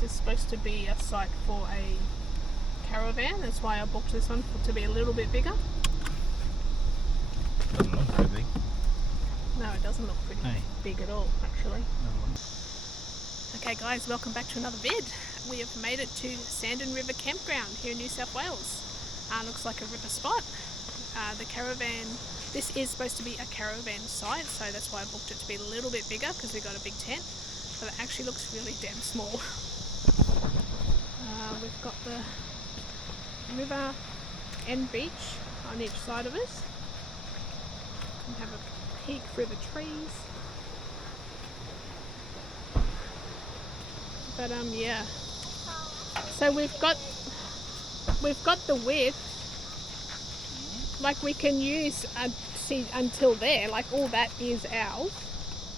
this is supposed to be a site for a caravan. That's why I booked this one to be a little bit bigger. Doesn't look very big. No, it doesn't look pretty big at all, actually. No. Okay guys, welcome back to another vid. We have made it to Sandon River Campground here in New South Wales. Looks like a river spot. The caravan, this is supposed to be a caravan site, so that's why I booked it to be a little bit bigger because we got a big tent, but it actually looks really damn small. We've got the river and beach on each side of us. We have a peek through the trees. But yeah. So we've got the width. Like we can use see until there. Like all that is ours.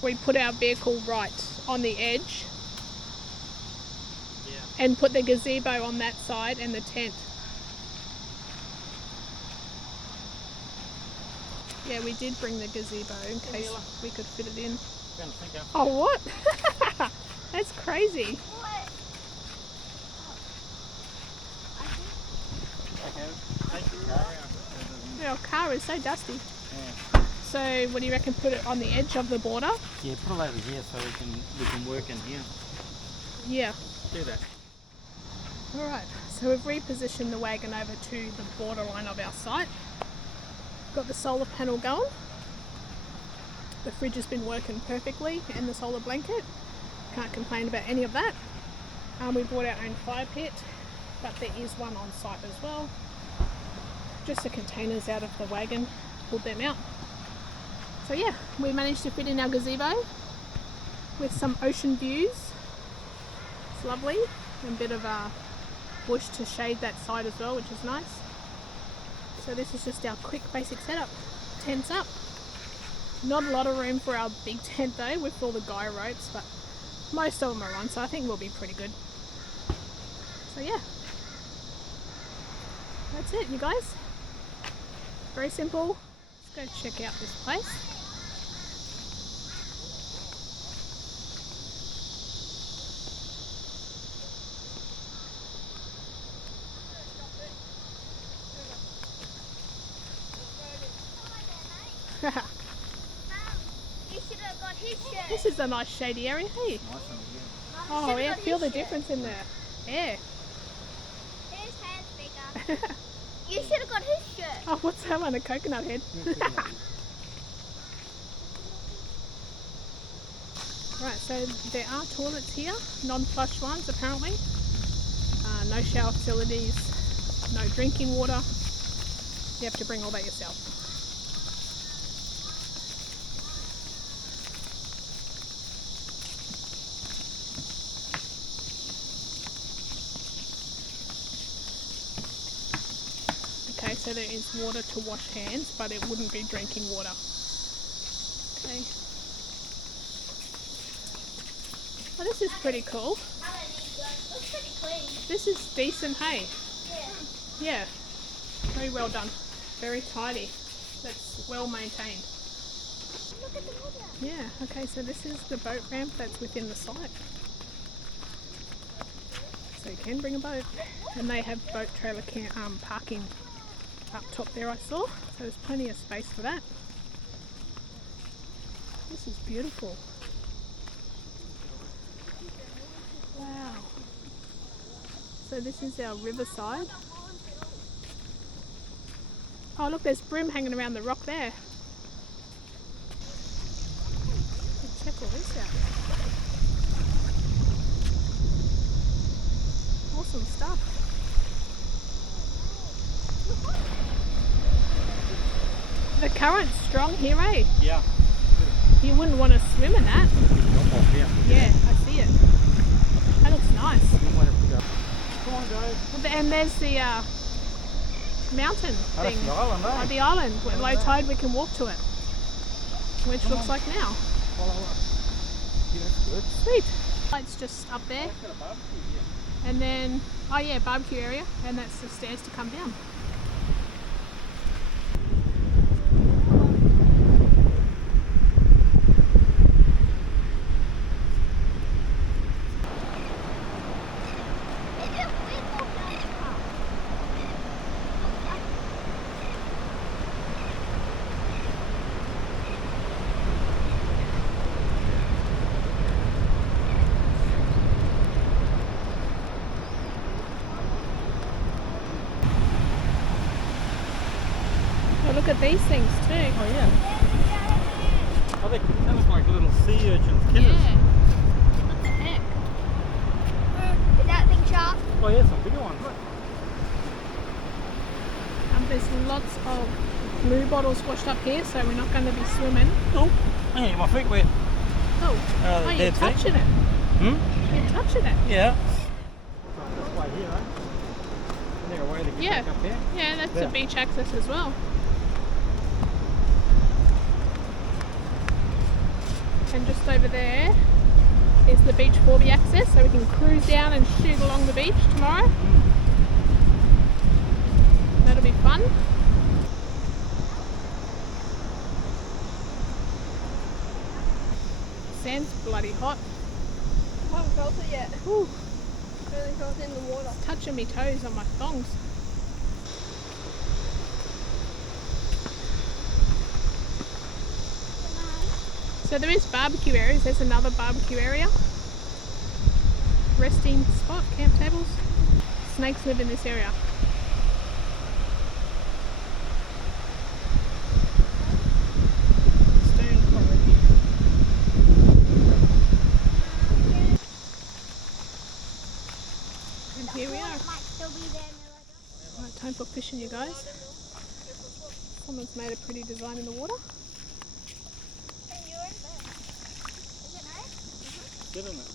We put our vehicle right on the edge. Yeah. And put the gazebo on that side and the tent. Yeah, we did bring the gazebo in case we could fit it in. Oh, what? That's crazy. Our car is so dusty. Yeah. So, what do you reckon? Put it on the edge of the border? Yeah, put it over here so we can work in here. Yeah. Do that. Alright, so we've repositioned the wagon over to the borderline of our site. Got the solar panel going. The fridge has been working perfectly and the solar blanket. Can't complain about any of that. We brought our own fire pit, but there is one on site as well. Just the containers out of the wagon, pulled them out. So yeah, we managed to fit in our gazebo with some ocean views. It's lovely, and a bit of a bush to shade that side as well, which is nice. So this is just our quick basic setup. Tents up. Not a lot of room for our big tent though with all the guy ropes, but most of them are on, so I think we'll be pretty good. So yeah, that's it you guys. Very simple. Let's go check out this place. You should have got his shirt. This is a nice shady area, hey? Oh yeah, feel the difference in there. Yeah. His head's bigger. You should have got his shirt. Oh, what's that one? A coconut head? Right, so there are toilets here, non-flush ones apparently. No shower facilities, no drinking water. You have to bring all that yourself. Okay, so there is water to wash hands, but it wouldn't be drinking water. Okay. Oh, this is pretty cool. Looks pretty clean. This is decent, hey? Yeah. Yeah. Very well done. Very tidy. That's well maintained. Look at the water. Yeah, okay, so this is the boat ramp that's within the site. So you can bring a boat. And they have boat trailer parking up top there I saw. So there's plenty of space for that. This is beautiful. Wow. So this is our Riverside. Oh look, there's bream hanging around the rock there. Let's check all this out. Awesome stuff. The current's strong here, eh? Yeah. You wouldn't want to swim in that. Yeah. Yeah, I see it. That looks nice. Come on, guys. And there's the mountain thing. The island, eh? The island. With low tide we can walk to it. Which looks like now. Follow us. Yeah, that's good. Sweet. It's just up there. It's got a barbecue here. And then, oh yeah, barbecue area. And that's the stairs to come down. look at these things too. Oh yeah. Oh, they look like little sea urchins, kitters. Yeah. What the heck? Is that thing sharp? Oh yeah, some bigger ones. Look. There's lots of blue bottles washed up here, so we're not going to be swimming. Oh, hey, my feet wet. Oh, Oh, you're dead feet. touching it. Hmm? You're touching it. Yeah. This way here, eh? Isn't there a way to get Yeah. back up there? Yeah, that's Yeah. a beach access as well. And just over there is the beach 4B access, so we can cruise down and shoot along the beach tomorrow. That'll be fun. Sand's bloody hot. I haven't felt it yet. Ooh, I really felt it in the water. touching me toes on my thongs. So there is barbecue areas. There's another barbecue area. Resting spot, camp tables. Snakes live in this area. Stone quarry. And here we are. Might still be there in the later. Right, time for fishing, you guys. Someone's made a pretty design in the water. And you're in there. Is it nice? Get in it.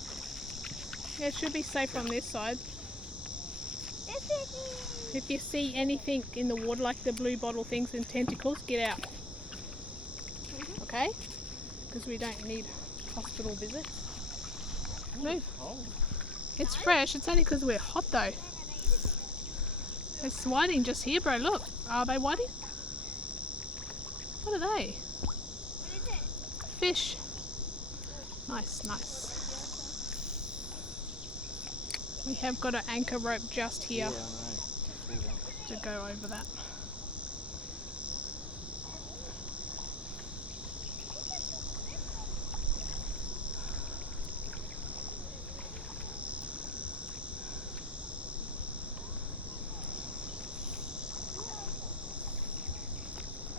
Yeah, it should be safe on this side. This is If you see anything in the water like the blue bottle things and tentacles, get out. Okay? Because we don't need hospital visits. Move. Oh. It's fresh. It's only because we're hot though. There's whiting just here, bro. Look. Are they whiting? What are they? What is it? Fish. Nice, nice. We have got an anchor rope just here Yeah, I know. I can see that. to go over that.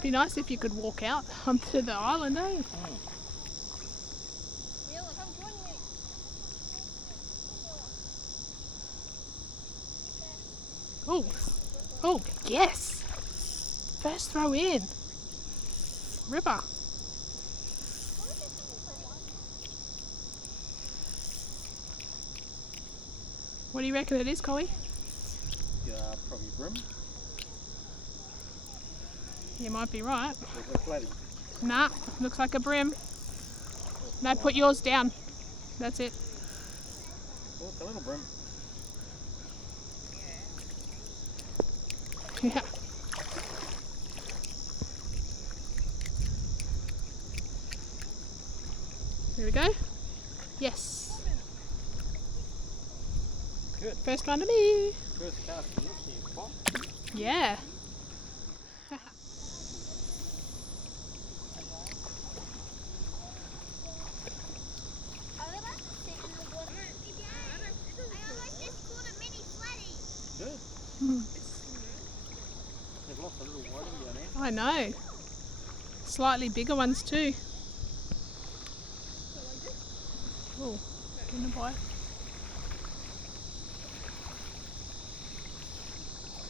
Be nice if you could walk out onto the island, eh? Yeah, look, I'm joining you. Oh, oh, yes! First throw in. Ripper. What do you reckon it is, Collie? Probably brim. You might be right. There's a flatty. Nah, looks like a brim. No, put yours down. That's it. Oh, it's a little brim. Yeah. There we go. Yes. Good. First one to me. First cast from this here spot. Yeah. I would like to sit in the water. I almost just caught a mini flatty. Good. Hmm. There's lots of little whiting down there. I know. Slightly bigger ones too. Oh, getting a bite.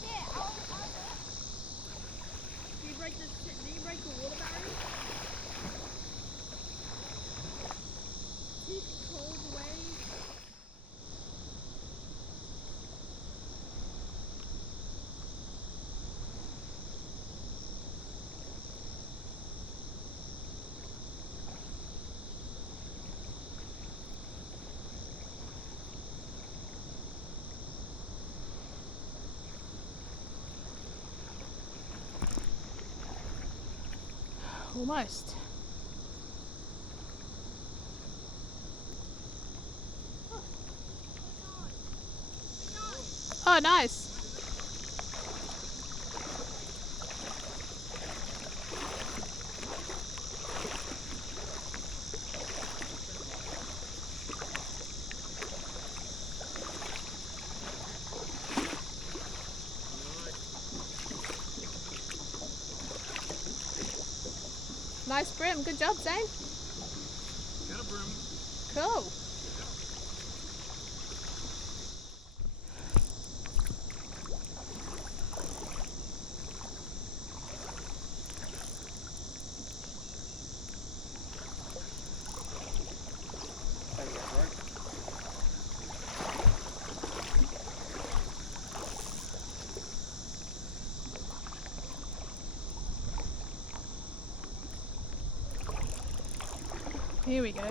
Yeah, I'll do you break the water barrier? Deep cold waves. Almost. Oh, nice. Nice brim. Good job, Zane. Got a broom. Cool. Here we go.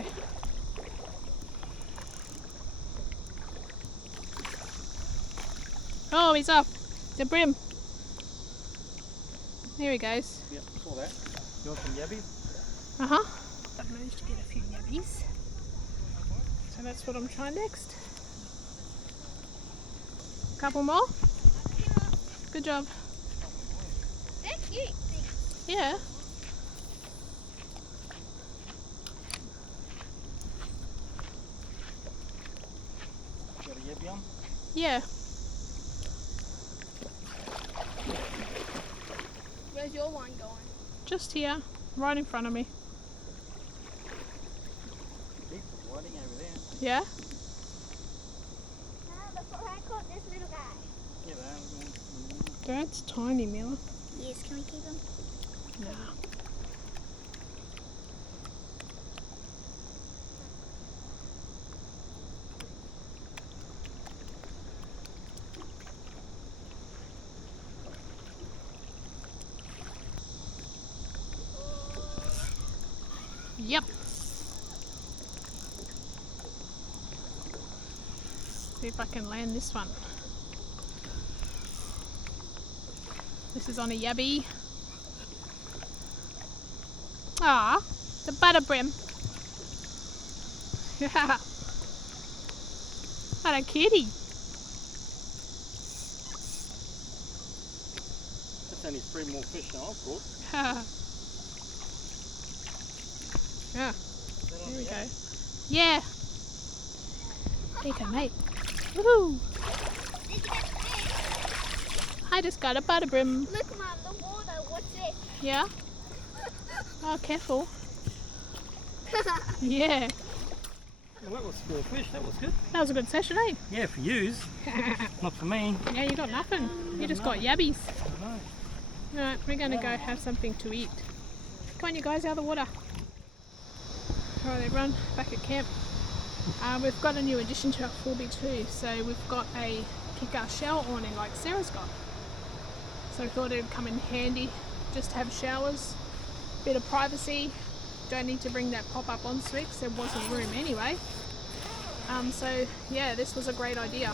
Oh, he's off. The brim. Here he goes. Yep, saw that. You want some yabbies? Uh-huh. I've managed to get a few yabbies. So that's what I'm trying next. Couple more? Good job. They're cute. Yeah. Got a yabbie on? Yeah. Where's your one going? Just here. Right in front of me. Heaps of whiting over there. Yeah? Before I caught this little guy. Yeah, That's tiny, Mila. Yes, can we keep him? No. Yep. See if I can land this one. This is on a yabby. Ah, the butter brim. Yeah. What a kitty. That's only 3 more fish than I've caught. Yeah, Is that on here we the go. yabby? Yeah. There you go, mate. Woohoo. Did you get the fish? I just got a butter brim. Look, Mum, the water. What's it? Yeah. Oh, careful. Yeah. Well, that was 4 fish. That was good. That was a good session, eh? Yeah, for yous. Not for me. Yeah, you got nothing. You just got yabbies. No. Alright, we're going to go have something to eat. Come on, you guys, out of the water. Alright, everyone, back at camp. We've got a new addition to our 4B2, so we've got a kick-ass shower awning like Sarah's got. So I thought it would come in handy just to have showers, bit of privacy. Don't need to bring that pop-up ensuite because there wasn't room anyway. So yeah, this was a great idea.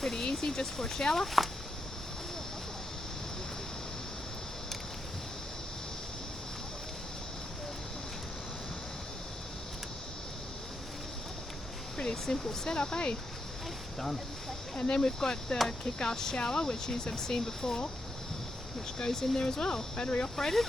Pretty easy just for a shower. Pretty simple setup, eh? Done. And then we've got the kick-ass shower, which you have seen before, which goes in there as well, battery operated.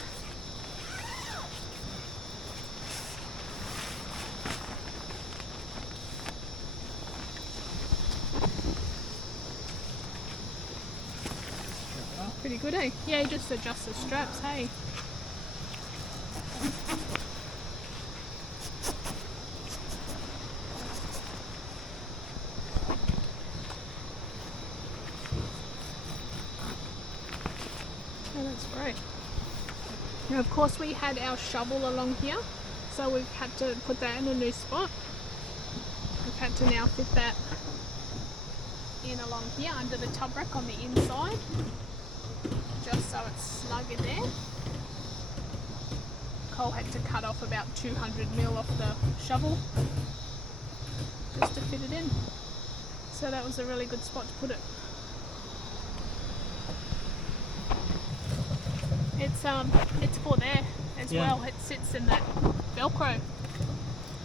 Pretty good, eh? Yeah, you just adjust the straps, hey? Oh, that's great. Now, of course, we had our shovel along here, so we've had to put that in a new spot. We've had to now fit that in along here under the tub rack on the inside, just so it's snug in there. Cole had to cut off about 200mm off the shovel just to fit it in. So that was a really good spot to put it. It's for there as well. It sits in that Velcro.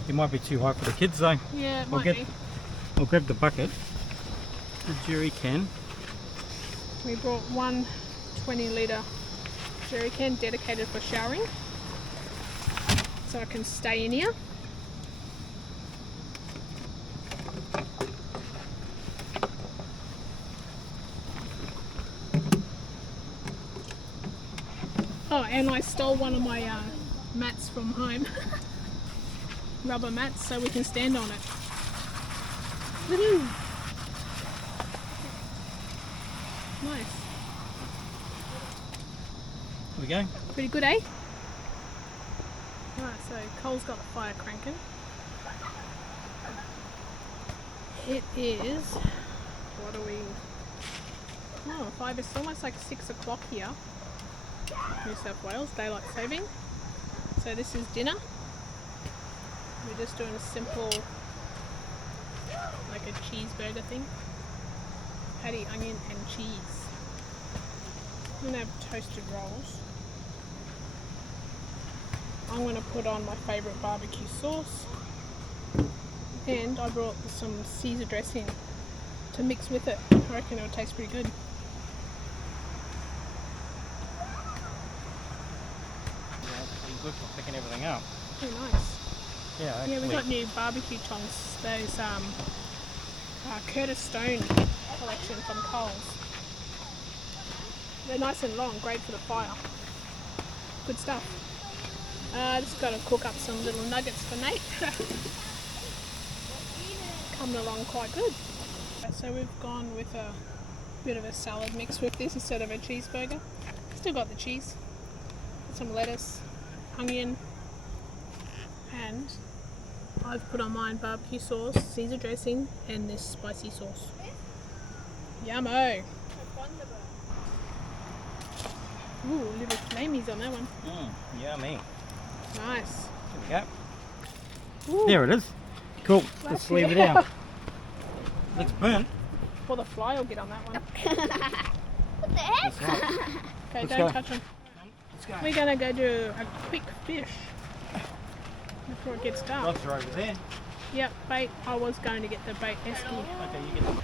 It might be too high for the kids though. Yeah, it We'll might be. I'll grab the bucket. The jerry can. We brought one 20-litre jerry can dedicated for showering, so I can stay in here. Oh, and I stole one of my mats from home. Rubber mats so we can stand on it. Woohoo! Nice. Here we go. Pretty good, eh? Right, so Cole's got the fire cranking. It is, what are we, it's almost like 6 o'clock here, New South Wales, daylight saving. So this is dinner. We're just doing a simple, like a cheeseburger thing. Patty, onion and cheese. I'm going to have toasted rolls. I'm going to put on my favourite barbecue sauce. And I brought some Caesar dressing to mix with it. I reckon it'll taste pretty good. Yeah, it's pretty good for picking everything up. Pretty nice. Yeah, actually. Yeah, we got new barbecue tongs. Those Curtis Stone collection from Coles. They're nice and long, great for the fire. Good stuff. Just got to cook up some little nuggets for Nate. Coming along quite good. So we've gone with a bit of a salad mix with this instead of a cheeseburger. Still got the cheese, some lettuce, onion, and I've put on mine barbecue sauce, Caesar dressing, and this spicy sauce. Yummo! Ooh, little flamies on that one. Yummy. Nice. There we go. Ooh, There it is. Cool. Let's leave it out. Looks burnt. Well, the fly will get on that one. What the heck? That's right. Okay, Let's don't go. touch them. Let's go. We're gonna go do a quick fish before it gets dark. Rods are over there. Yep, bait. I was going to get the bait esky. Okay, you get the...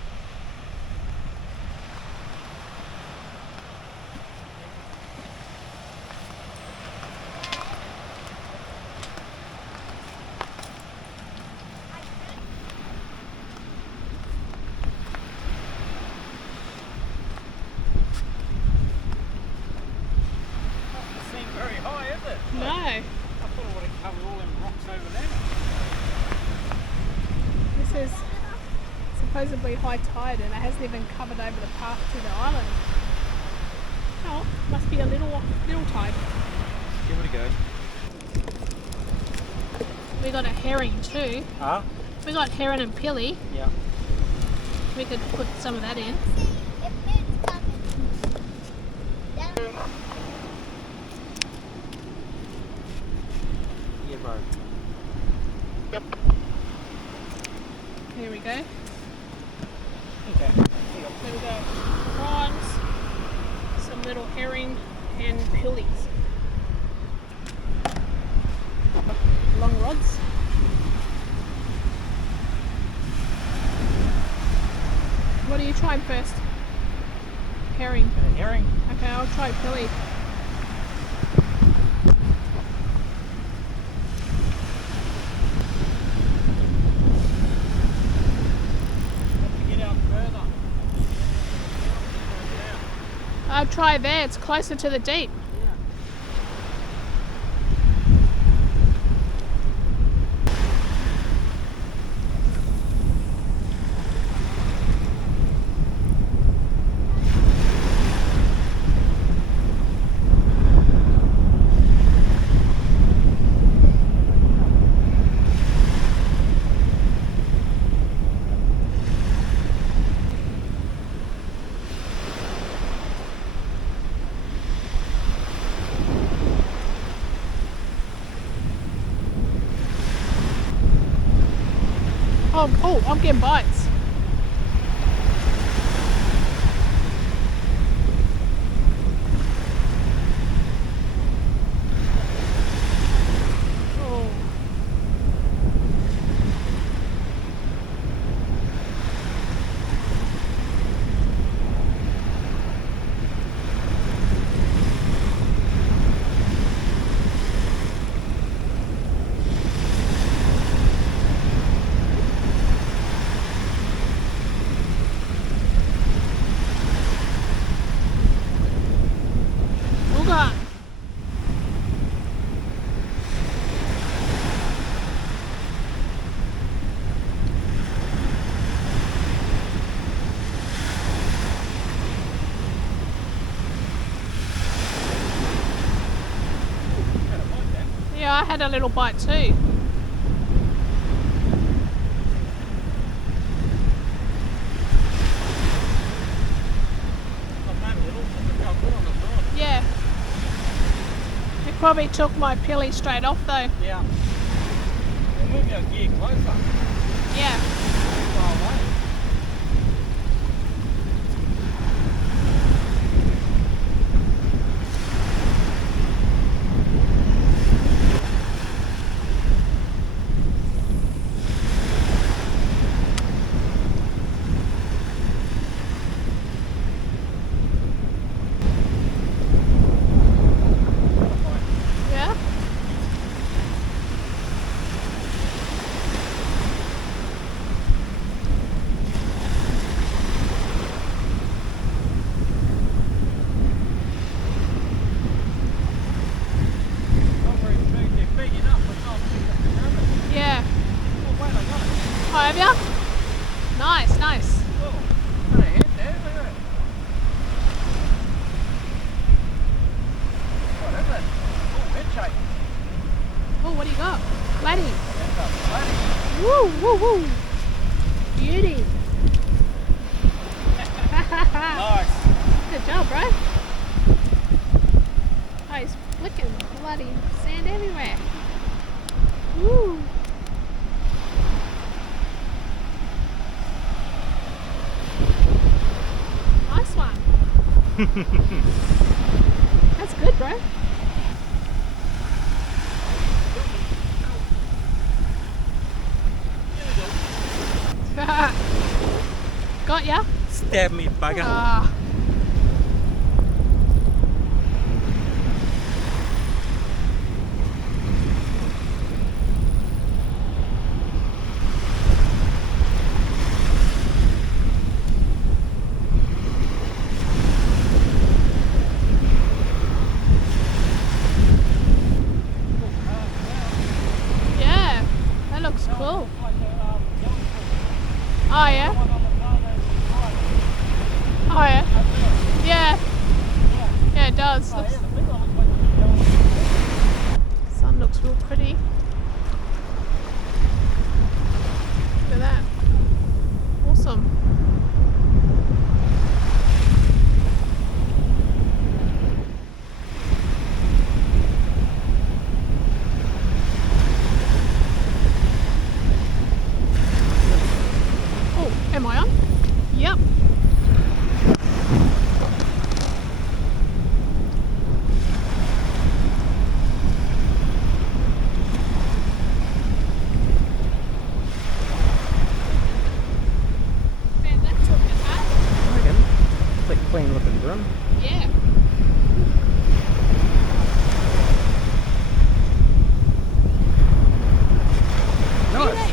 Very high, is it? No. I thought it would have covered all them rocks over there. This is supposedly high tide and it hasn't even covered over the path to the island. Oh, must be a little tide. Give it a go. We got a herring too. Ah? We got herring and pilly. Yeah. We could put some of that in. See if it's coming. Down. Yeah, bro. Here we go. Okay. So we got prawns, some little herring and pillies. Long rods. What are you trying first? Herring. Herring. Okay, I'll try pilly. Get out further. I'll try there, it's closer to the deep. Oh, I'm getting bites. Oh. I had a little bite too. Yeah. It probably took my pilly straight off though. Yeah. We'll move your gear closer. Yeah. Far away. Yeah. Not very big. They're big enough, but not big enough to grab it. Yeah. Oh, wait, I got it. Oh, have ya? Nice, nice. Oh, got a head there. Look at it. What is it? Oh, head shake. Oh, what do you got? Laddie. That's a bloody. Woo, woo, woo. Beauty. Nice. Good job, bro. Oh, he's flicking bloody sand everywhere. Woo. Nice one. That's good, bro. Got ya? Stab me, bugger. Ah. Yeah, that looks cool. Oh yeah? Oh yeah? Yeah. Yeah, it does. Sun looks real pretty. Look at that. Awesome. Oh, am I on? Yep. Man, that took it, huh? It's like clean looking broom. Yeah. Nice.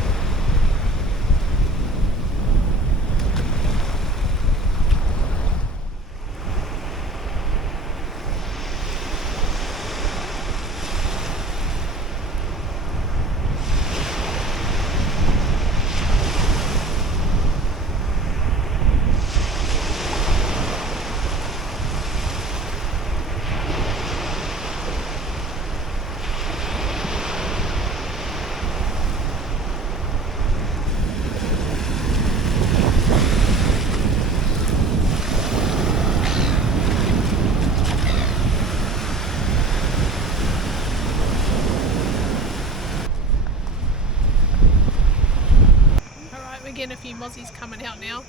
Alright, we're getting a few mozzies coming out now.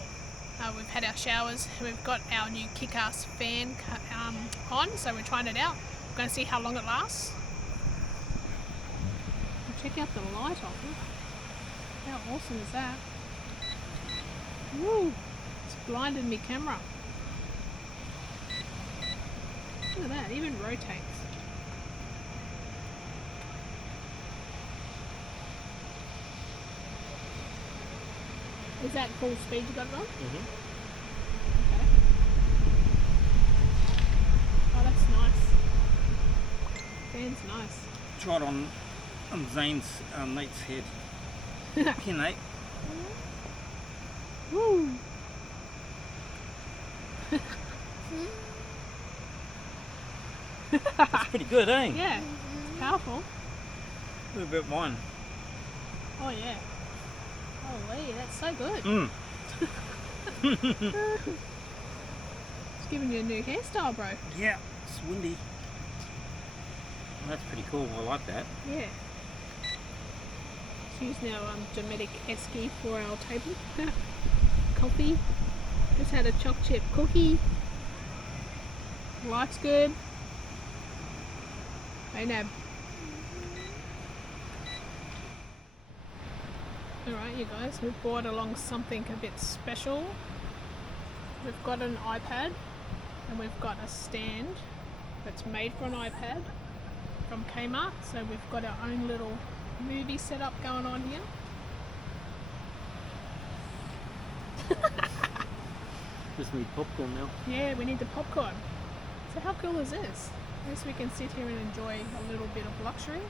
We've had our showers and we've got our new kick-ass fan on, so we're trying it out. We're going to see how long it lasts. Check out the light of it. How awesome is that? Woo! It's blinded me camera. Look at that, it even rotates. Is that full speed you got it on? Mm-hmm. Okay. Oh, that's nice. Fan's nice. Try it on Zane's Nate's head. Here, Nate. Woo! That's pretty good, eh? Yeah, it's powerful. A little bit of wine. Oh yeah. Holy, that's so good. Mm. It's giving you a new hairstyle, bro. Yeah, it's windy. Well, that's pretty cool. I like that. Yeah. Let's use now Dometic Esky for our table. Coffee. Just had a choc chip cookie. Life's good. Hey Nab. Alright you guys, we've brought along something a bit special. We've got an iPad and we've got a stand that's made for an iPad from Kmart. So we've got our own little movie setup going on here. Just need popcorn now. Yeah, we need the popcorn. So how cool is this? At least we can sit here and enjoy a little bit of luxury.